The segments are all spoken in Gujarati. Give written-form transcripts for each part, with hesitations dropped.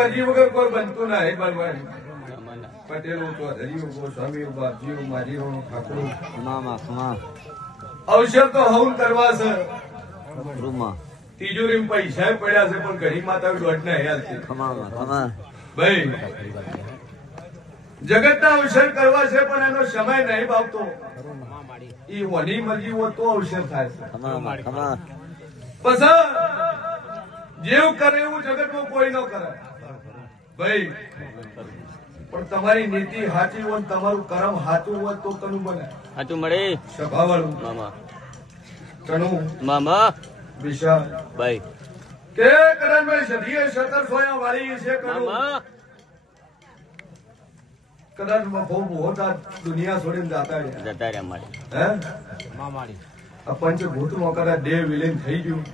મરજી વગર કોઈ બનતું નહીં બનવાનું. પટેલો ચૌધરીઓ ગોસ્વામીઓ બાપજીઓ મારીઓ ઠાકોર અવસર તો હવન કરવા છે. તિજોરી પૈસા પડ્યા છે પણ ઘણી માતા દોઢ ના હેલ છે ભાઈ. જગતના અવસર કરવા છે પણ એનો સમય નહીં ભાવતો. એ વની મરજી હોય તો અવસર થાય છે. પછી જેવું કરે એવું જગતમાં કોઈ ન કરે ભાઈ. પણ તમારી નીતિ સાચી હોય તમારું કર્મ સાચું હોય તો કનું બને સાચું મળે. સભાવાળું મામા કનું મામા વિશાલ ભાઈ કે કદાચ સદીએ 1700 વાળી છે કનું મામા કદાચ બહુ હોતા દુનિયા છોડીને જતા જતા રહ્યા મારે હે આ પંચભૂતમાં કદાચ દેહ વિલીન થઈ ગયું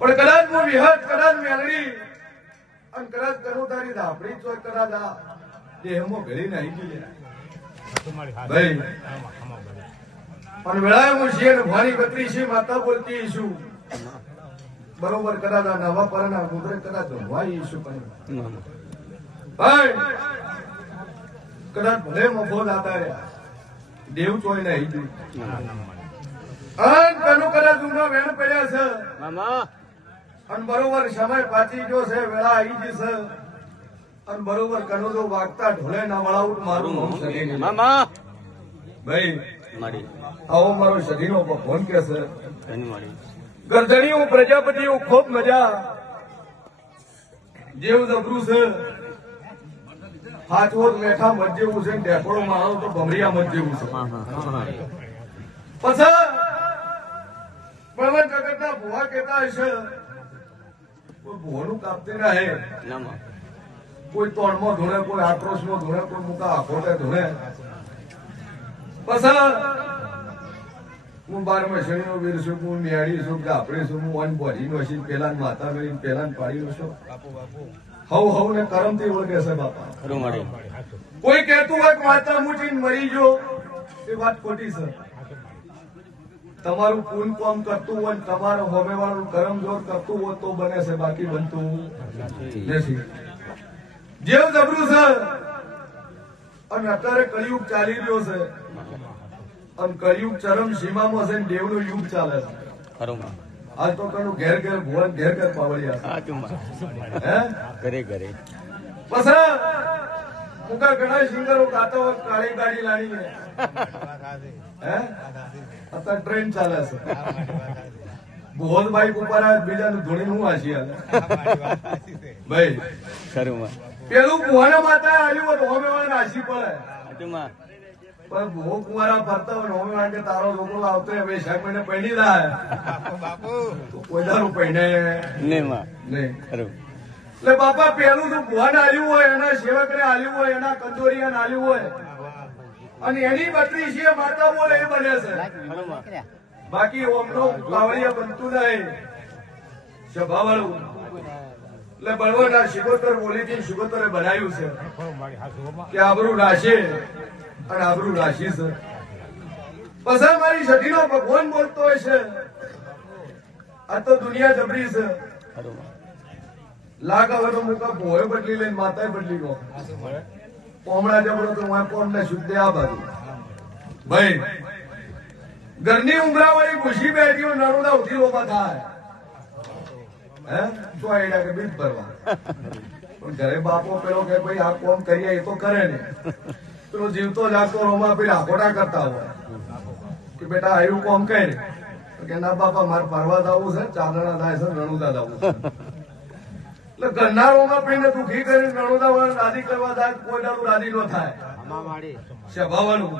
પણ કદાચ હું વિહત કદાચ મેળવી અને કદાચ કરું તારી ધાપડી ચોર કદાચ આ દેહમાં ભેળી નાખી ગયું ભાઈ. પણ વેળાએ હું છીએ ને ભાણી બત્રી છે માતા બોલતી છું બરોબર. કદાચ આ નવા પરના મુદ્રે કદાચ ધોવાઈ છું પણ ભાઈ કદાચ ભલે મફો જાતા રહ્યા દેવ ચોઈ નાખી ગયું અને કનું કદાચ ઊંઘા વેણ પડ્યા છે મામા અને બરોબર સમય પાછી ગયો છે વેળા આવી જશે અને બરોબર કનો જો વાગતા ઢોલે ના વળાવું મારું નામ સદી મામા ભાઈ. મારી આવો મારો સદીનો ફોન કે છે ધની મારી ગરદણીઓ પ્રજાપતિઓ ખૂબ મજા જેવું જબરું છે. હાથવો મેઠા મત જેવું છે ટેકડો મારો તો ભમરિયા મત જેવું છે. પછી પણ જગતના ભુવા કેતા હશે કોઈ ભુવાનું કાપતે ના હે નામા કોઈ તોડમાં ધોણે કોઈ આક્રોશમાં ધોણે કોઈ મુકા આખોટે ધોણે. પછી હું 12 શનિનો વીર છું હું નિયાળી છું ગાપડી છું હું વન બોડીનો છું પેલા માતા મેળીને પેલા પાડીનો છું. હવ ને કરમથી ઓળખે છે બાપા. ખરું મળે. કોઈ કહેતું હોય કે માતા મૂકીને મરી ગયો એ વાત ખોટી છે. તમારું પૂન કોમ કરતું હોય તમારું હોમે વાળું કરમ જોર કરતું હોય તો બને છે બાકી બનતું નથી. જેવું જબરું છે અને અત્યારે કળિયુગ ચાલી રહ્યો છે અને કળિયુગ ચરમ સીમામાં છે દેવનો યુગ ચાલે છે. ખરું આજ તો કનું ઘેર ઘેર ભુવન ઘેર ઘેર પાવડિયા સાચું હે ઘરે ઘરે પછી મુકા ઘણા સિંગરો ગાતા હોય કાળી ગાડી લાણી હે અત્યારે ટ્રેન ચાલે છે. ભુવન બાઈક ઉપર આવે બીજાનું ધોણી હું વાંચી હાલે ભાઈ. ખરું પેલું ભુવાના માતા આવ્યું હોય હોમે વાળા નાસી પડે સાચું પણ ભૂવો કુંવારા ફરતા હોય હોમે વાળા કે તારો છોકરો આવતો હવે 6 મહિને પૈણી જાય તો કોઈ દારૂ પૈણે નહીં માં નહીં. ખરું એટલે બાપા પેલું તો ભુવાને આલ્યું હોય એના સેવકને આલ્યું હોય એના કંદોરિયાને આલ્યું હોય અને એની બત્રી છે માતા બોલે એ બને છે. બાકી ઓમનો કાવડિયા બનતું નહીં સભાવાળું. એટલે બળવાના શિગોતર બોલીથી શિગોતરે બનાવ્યું છે કે આબરૂ રાશે અને આબરૂ રાશી છે. પછી મારી સખીનો ભગવાન બોલતો હોય છે આ તો દુનિયા જબરી છે. ખરું લાગ હવે તો મુકા ભોય બદલી લઈને માતાએ બદલી ગયો. કોમડા જબરો તો હું કોણ ને શુદ્ધ આ બાજુ ભાઈ. ઘરની ઉમરા વાળી ખુશી બેઠી હોય નરોડા ઉઠી લોપા થાય હે તો આઈડા કે બીજ ભરવા. પણ ઘરે બાપો પેલો કે ભાઈ આ કોમ કરીએ એ તો કરે ને પેલો જીવતો જાગતો રોમા પેલા આખોટા કરતા હોય કે બેટા આવ્યું કોમ કરે કે ના બાપા મારે ફરવા જવું છે ચાંદણા થાય છે રણુદા જવું છે. એટલે ઘરનારોમાં પીને દુઃખી કરીને રણુદા વાળા રાજી કરવા જાય કોઈ દારૂ રાજી ન થાય. સભાવાનું